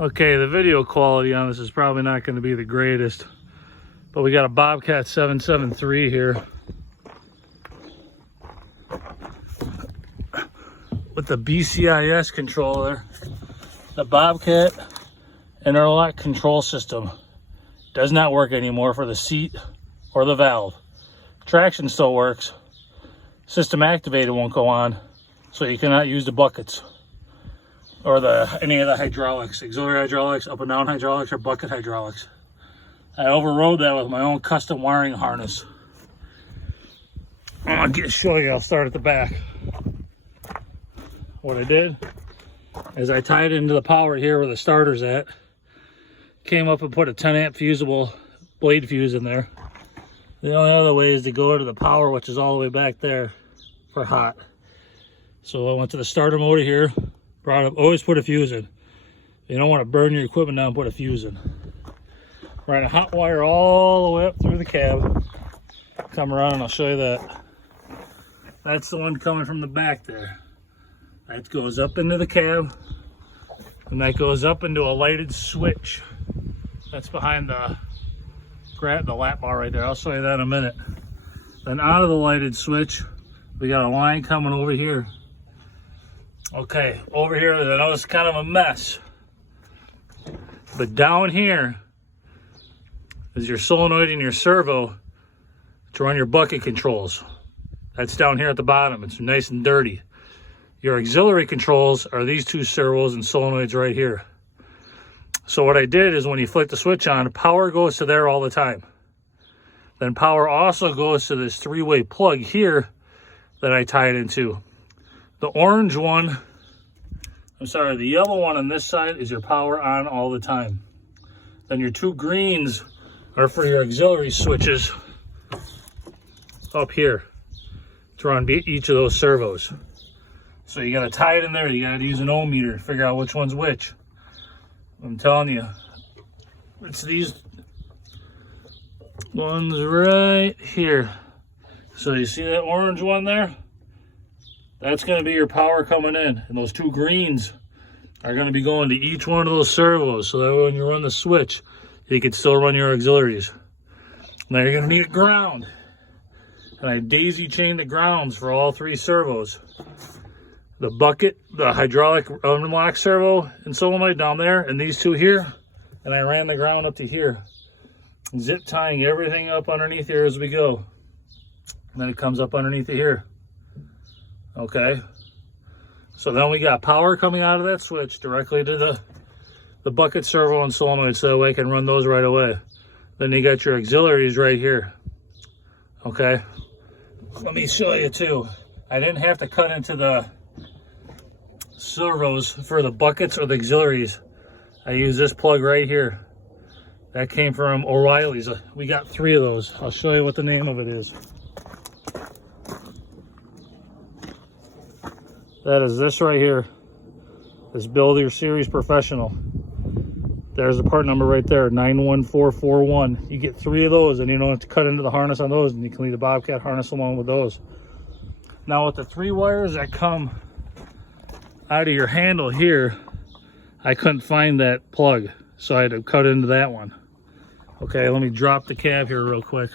Okay, the video quality on this is probably not going to be the greatest, but we got a Bobcat 773 here with the BCIS controller. The Bobcat interlock control system does not work anymore for the seat or the valve. Traction still works. System activated won't go on, so you cannot use the buckets or any of the hydraulics, auxiliary hydraulics, up and down hydraulics, or bucket hydraulics. I overrode that with my own custom wiring harness. I'll show you. I'll start at the back. What I did is I tied it into the power here where the starter's at. Came up and put a 10 amp fusible blade fuse in there. The only other way is to go to the power, which is all the way back there for hot. So I went to the starter motor here. Brought up, always put a fuse in. You don't want to burn your equipment down, put a fuse in. Run a hot wire all the way up through the cab. Come around and I'll show you that. That's the one coming from the back there. That goes up into the cab, and that goes up into a lighted switch. That's behind the lap bar right there. I'll show you that in a minute. Then out of the lighted switch, we got a line coming over here. Okay, over here, I know it's kind of a mess, but down here is your solenoid and your servo to run your bucket controls. That's down here at the bottom. It's nice and dirty. Your auxiliary controls are these two servos and solenoids right here. So what I did is when you flick the switch on, power goes to there all the time. Then power also goes to this three-way plug here that I tied into. The orange one, the yellow one on this side is your power on all the time. Then your two greens are for your auxiliary switches up here to run each of those servos. So you gotta tie it in there. You gotta use an ohm meter to figure out which one's which. I'm telling you, it's these ones right here. So you see that orange one there? That's going to be your power coming in, and those two greens are going to be going to each one of those servos, so that when you run the switch, you can still run your auxiliaries. Now you're going to need a ground, and I daisy chained the grounds for all three servos. The bucket, the hydraulic unlock servo and solenoid down there, and these two here, and I ran the ground up to here, zip tying everything up underneath here as we go. And then it comes up underneath here. Okay, so then we got power coming out of that switch directly to the bucket servo and solenoid, so that way I can run those right away. Then you got your auxiliaries right here. Okay, let me show you too. I didn't have to cut into the servos for the buckets or the auxiliaries. I use this plug right here. That came from O'Reilly's. We got 3 of those. I'll show you what the name of it is. That is this right here, this Builder Series Professional. There's the part number right there, 91441. You get 3 of those, and you don't have to cut into the harness on those, and you can leave the Bobcat harness along with those. Now with the 3 wires that come out of your handle here, I couldn't find that plug, so I had to cut into that one. Okay, let me drop the cab here real quick.